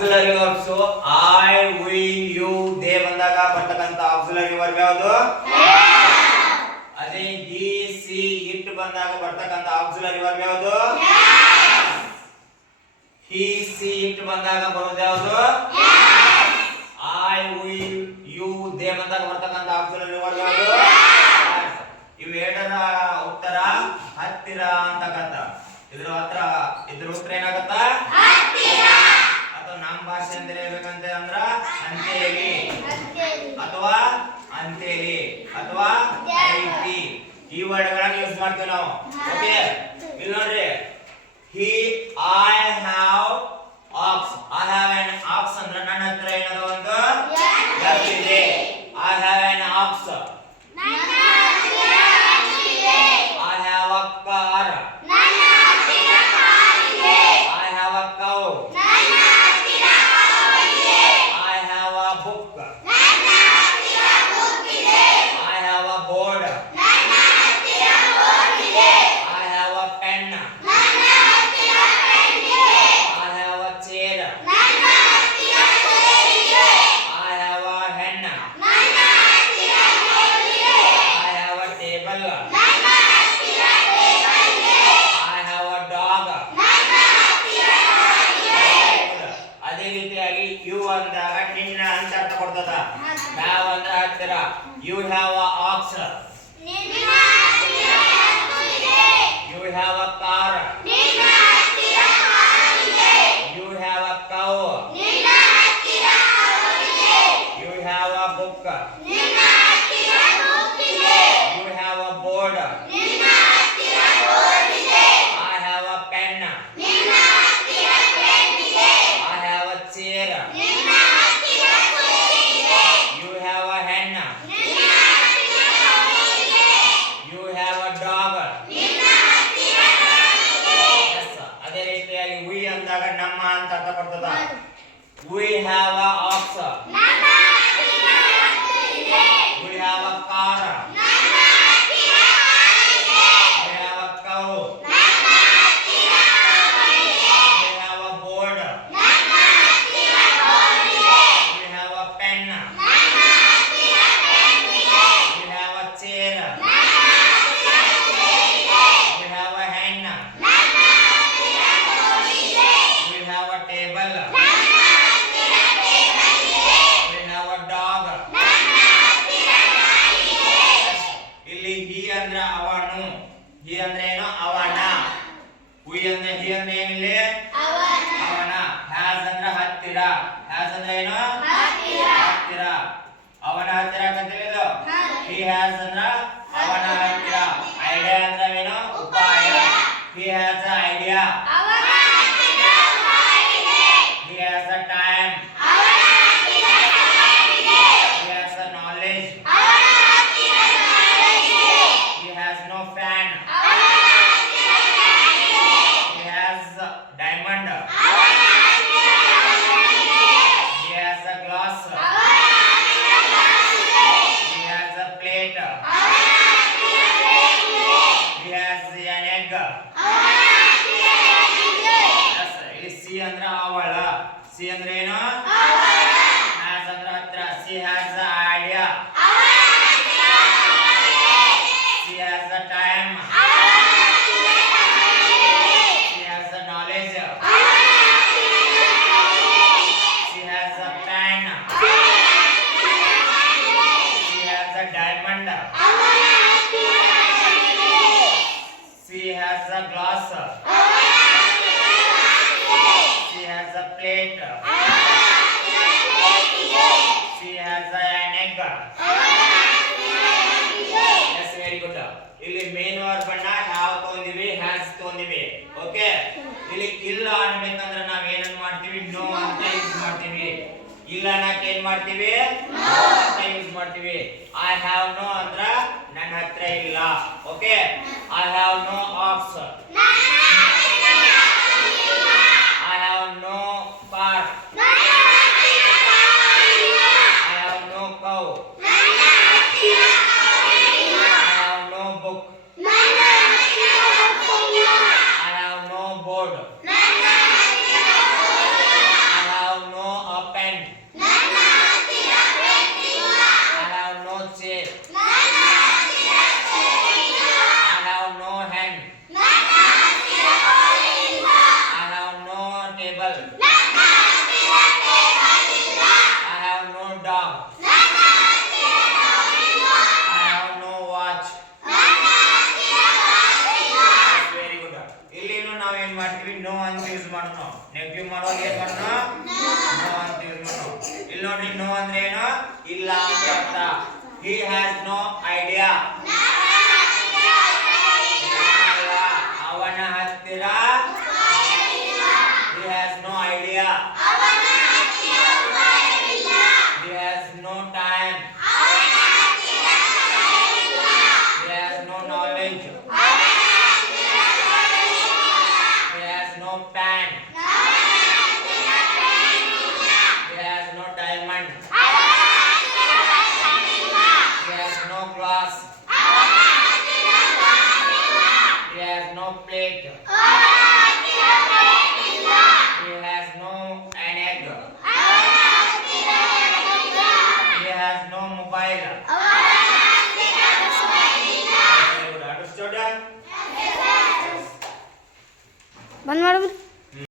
Auxiliary verbs I we you they ಬಂದಾಗ ಬರ್ತಕ್ಕಂತ auxiliary verb ಯಾವುದು ಅದೇ ಹಿ ಸಿ ಇಟ್ ಬಂದಾಗ ಬರ್ತಕ್ಕಂತ ಆಕ್ಸಿಲರಿ ವರ್ಬ್ ಯಾವುದು ಹಿ ಸಿ ಇಟ್ ಬಂದಾಗ ಬರೋದು ಯಾವುದು ಐ ವಿ ಯು ದೇ ಬಂದಾಗ ಬರ್ತಕ್ಕಂತ ಆಕ್ಸಿಲರಿ ವರ್ಬ್ ಯಾವುದು ಇವು ಎರಡರ ಉತ್ತರ ಹತ್ತಿರ ಅಂತಕ್ಕಂತ ಇದ್ರ ಉತ್ತರ ಏನಾಗತ್ತ ಅಥವಾ ನಮ್ಮ ಭಾಷೆ ಅಂತ ಹೇಳ್ಬೇಕಂತ ಅಂದ್ರ ಅಂತೆಲಿ ಅಥವಾ ಅಂತೆಲಿ ಅಥವಾ ಐತಿ ಈ ವರ್ಡ್ಗಳನ್ನ ಯೂಸ್ ಮಾಡ್ತೀವಿ ನಾವು ಓಕೆ ಇಲ್ಲಿ ನೋಡ್ರಿ he I have ox I have an ox ಅಂದ್ರೆ ನನ್ನ ಹತ್ರ ಏನದ ಒಂದು ಎತ್ತು ಇದೆ I have an ox ನನ್ನ ಹತ್ರ ಎತ್ತು ಇದೆ I have a car ನನ್ನ ಹತ್ರ ಕಾರ್ ಇದೆ I have a cow ನನ್ನ ಹತ್ರ ಕೌ ಇದೆ I have a book ನನ್ನ ಹತ್ರ ಬುಕ್ ಇದೆ I have a board ನನ್ನ ಹತ್ರ ಬೋರ್ಡ್ ಇದೆ I have a pen ನನ್ನ ಹತ್ರ ಪೆನ್ ಇದೆ I have a chair ನನ್ನ ಹತ್ರ ಚೇರ್ ಇದೆ I have a hen ನನ್ನ ಹತ್ರ ಟೇಬಲ್ ಇದೆ I have a table ನನ್ನ ಹತ್ರ ಟೇಬಲ್ ಇದೆ I have a dog ನನ್ನ ಹತ್ರ ಡಾಗ್ ಇದೆ ಅದೇ ರೀತಿಯಾಗಿ ಯು ಅಂದಾಗ ನಿನ್ನ ಅಂತ ಅರ್ಥ ಕೊಡ್ತದ have ಅಂದ್ರೆ ಹತ್ತಿರ you have a ox ನಿನ್ನ ಹತ್ರ ಎತ್ತು ಇದೆ you have a car ನಿನ್ನ ಹತ್ರ ಕಾರ್ ಇದೆ you have a cow ನಿನ್ನ ಹತ್ರ ಕೌ ಇದೆ you have a book ನಿನ್ನ ಹತ್ರ ಬುಕ್ ಇದೆ you have a board ನಿನ್ನ ಹತ್ರ ಬೋರ್ಡ್ ಇದೆ I have a pen ನಿನ್ನ ಹತ್ರ ಪೆನ್ ಇದೆ I have a chair ನಿನ್ನ ಹತ್ರ ಕುರ್ಚಿ ಇದೆ you have a hen ನಿನ್ನ ಹತ್ರ ಕೌ ಇದೆ you have a dog ನಿನ್ನ ಹತ್ರ ಡಾಗ್ ಇದೆ yes ಅದೇ ರೀತಿಯಾಗಿ we ಅಂದಾಗ ನಮ್ಮ ಅಂತ ಅರ್ಥ ಕೊಡ್ತದ we have a ox ನನ್ನ ಹತ್ರ ಎತ್ತು ಇದೆ we have a car ನನ್ನ ಹತ್ರ ಕಾರ್ ಇದೆ we have a cow ನನ್ನ ಹತ್ರ ಕೌ ಇದೆ we have a board ನನ್ನ ಹತ್ರ ಬೋರ್ಡ್ ಇದೆ we have a pen ನನ್ನ ಹತ್ರ ಪೆನ್ ಇದೆ we have a chair ನನ್ನ ಹತ್ರ ಚೇರ್ ಇದೆ we have a hen ನನ್ನ ಹತ್ರ ಕೌ ಇದೆ we have a table ನನ್ನ ಹತ್ರ ಟೇಬಲ್ ಇದೆ we have a dog ನನ್ನ ಹತ್ರ ಡಾಗ್ ಇದೆ ಇಲ್ಲಿ ಹಿ ಅಂದ್ರೆ ಅವನು ಹಿ ಅಂದ್ರೆ ಏನು ಅವನ ಹಿ ಅಂದ್ರೆ ಏನಿಲ್ಲಿ ಅವನ ಹ್ಯಾಸ್ ಅಂದ್ರೆ ಹತ್ತಿರ ಹ್ಯಾಸ್ ಅಂದ್ರೆ ಏನು ಹತ್ತಿರ ಅವನ ಹತ್ತಿರ ಕಂತಿಳಿದು ಹಿ ಹ್ಯಾಸ್ ಅಂದ್ರ ಅವನ ಹತ್ತಿರ ಐಡಿಯಾ ಅಂದ್ರೆ ಏನು ಉಪಾಯ ಹಿ ಹ್ಯಾಸ್ ಅ ಐಡಿಯಾ ಅವನ ಹತ್ರ ಉಪಾಯ ಇದೆ ಹಿ ಹ್ಯಾಸ್ ಅ ಟೈಮ್ ಅವನ ಹತ್ರ ಟೈಮ್ ಇದೆ ಹಿ ಹ್ಯಾಸ್ ಅ ನಾಲೆಜ್ ಅವನ ಹತ್ರ ನಾಲೆಜ್ ಇದೆ ಹಿ ಹ್ಯಾಸ್ ನೋ ಫ್ಯಾನ್ ಅವನ ಹತ್ರ ಫ್ಯಾನ್ ಇದೆ ಹಿ ಹ್ಯಾಸ್ ಡೈಮಂಡ್ ಅವನ ಹತ್ರ ಡೈಮಂಡ್ ಇದೆ ಹಿ ಹ್ಯಾಸ್ ಅ ಗ್ಲಾಸ್ ಅವನ ಹತ್ರ ಗ್ಲಾಸ್ ಇದೆ ಹಿ ಹ್ಯಾಸ್ ಅ ಪ್ಲೇಟ್ ಅವನ ಹತ್ರ ಪ್ಲೇಟ್ ಇದೆ ಹಿ ಹ್ಯಾಸ್ an egg ಅವನ ಹತ್ರ ಎಗ್ ಇದೆ yes ಇಲ್ಲಿ ಸಿ ಅಂದ್ರ ಅವಳ ಸಿ ಅಂದ್ರೆ ಏನು ಅವನ ಹ್ಯಾಸ್ ಅಂದ್ರ ಹತ್ರ ಸಿ ಹ್ಯಾಸ್ ಅ ಐಡಿಯಾ ಅವನ ಹತ್ರ ಉಪಾಯ ಇದೆ ಸಿ ಹ್ಯಾಸ್ ಅ ಟೈಮ್ ಅವನ ಹತ್ರ ಟೈಮ್ ಇದೆ ಸಿ ಹ್ಯಾಸ್ ಅ ನಾಲೆಜ್ ಅವನ ಹತ್ರ ನಾಲೆಜ್ ಇದೆ ಸಿ ಹ್ಯಾಸ್ ಅ ಪ್ಯಾನ್ ಅವನ ಹತ್ರ ಡೈಮಂಡ್ ಇದೆ ಸಿ ಹ್ಯಾಸ್ ಅ ಡೈಮಂಡ್ ಅವನ ಹತ್ರ ಡೈಮಂಡ್ ಇದೆ ಸಿ ಹ್ಯಾಸ್ ಅ ಗ್ಲಾಸ್ ಅವನ ಹತ್ರ ಗ್ಲಾಸ್ ಇದೆ ಸಿ ಹ್ಯಾಸ್ ಅ ಪ್ಲೇಟ್ ಅವನ ಹತ್ರ ಪ್ಲೇಟ್ ಇದೆ ಸಿ ಹ್ಯಾಸ್ an egg ಅವನ ಹತ್ರ ಎಗ್ ಇದೆ yes very good ಇಲ್ಲಿ ಮೇನ್ ವರ್ಬ್ ಅನ್ನ ಹ್ಯಾವ್ ತಗೊಂಡಿವಿ ಹ್ಯಾಸ್ ತಗೊಂಡಿವಿ ಓಕೆ ಇಲ್ಲಿ ಇಲ್ಲ ಅನ್ಬೇಕಂದ್ರೆ ನಾವ್ ಏನನ್ನ ಮಾಡ್ತೀವಿ ನೋ ಅಂತ ಯೂಸ್ ಮಾಡ್ತೀವಿ ಇಲ್ಲ ಅನ್ನಕ್ಕೆ ಏನ್ ಮಾಡ್ತೀವಿ ನೋ ಅಂತ ಯೂಸ್ ಮಾಡ್ತೀವಿ ಐ ಹ್ಯಾವ್ ನೋ ಅಂದ್ರ ನನ್ನ ಹತ್ರ ಇಲ್ಲ okay I have no apps ನನ್ನ ಹತ್ರ ಯಾವುದು ಇಲ್ಲ ಐ ಹ್ಯಾವ್ ನೋ ಕಾರ್ ನನ್ನ ಹತ್ರ ಕಾರ್ ಇಲ್ಲ ಐ ಹ್ಯಾವ್ ನೋ ಕೌ ನನ್ನ ಹತ್ರ ಕೌ ಇಲ್ಲ ಐ ಹ್ಯಾವ್ ನೋ ಬುಕ್ ನನ್ನ ಹತ್ರ ಬುಕ್ ಇಲ್ಲ ಐ ಹ್ಯಾವ್ ನೋ ಬೋರ್ಡ್ ನನ್ನ ಹತ್ರ ಬೋರ್ಡ್ ಇಲ್ಲ I have no I have no dog. I have no watch. That's very good. ಇಲ್ಲಿನೂ ನಾವು ಏನ್ ಮಾಡ್ತೀವಿ ನೋ ಅಂತ ಯೂಸ್ ಮಾಡೋಣ. ನೆಗೆಟಿವ್ ಮಾಡುವಾಗ ಏನ್ ಮಾಡೋಣ ನೋ ಅಂತ ಯೂಸ್ ಮಾಡೋಣ. ಇಲ್ಲಿ ನೋಡ್ರಿ ನೋ ಅಂದ್ರೆ ಏನು ಇಲ್ಲ ಅಂತ ಅರ್ಥ. He has no idea. ಅವನ ಹತ್ತಿರ He has no idea.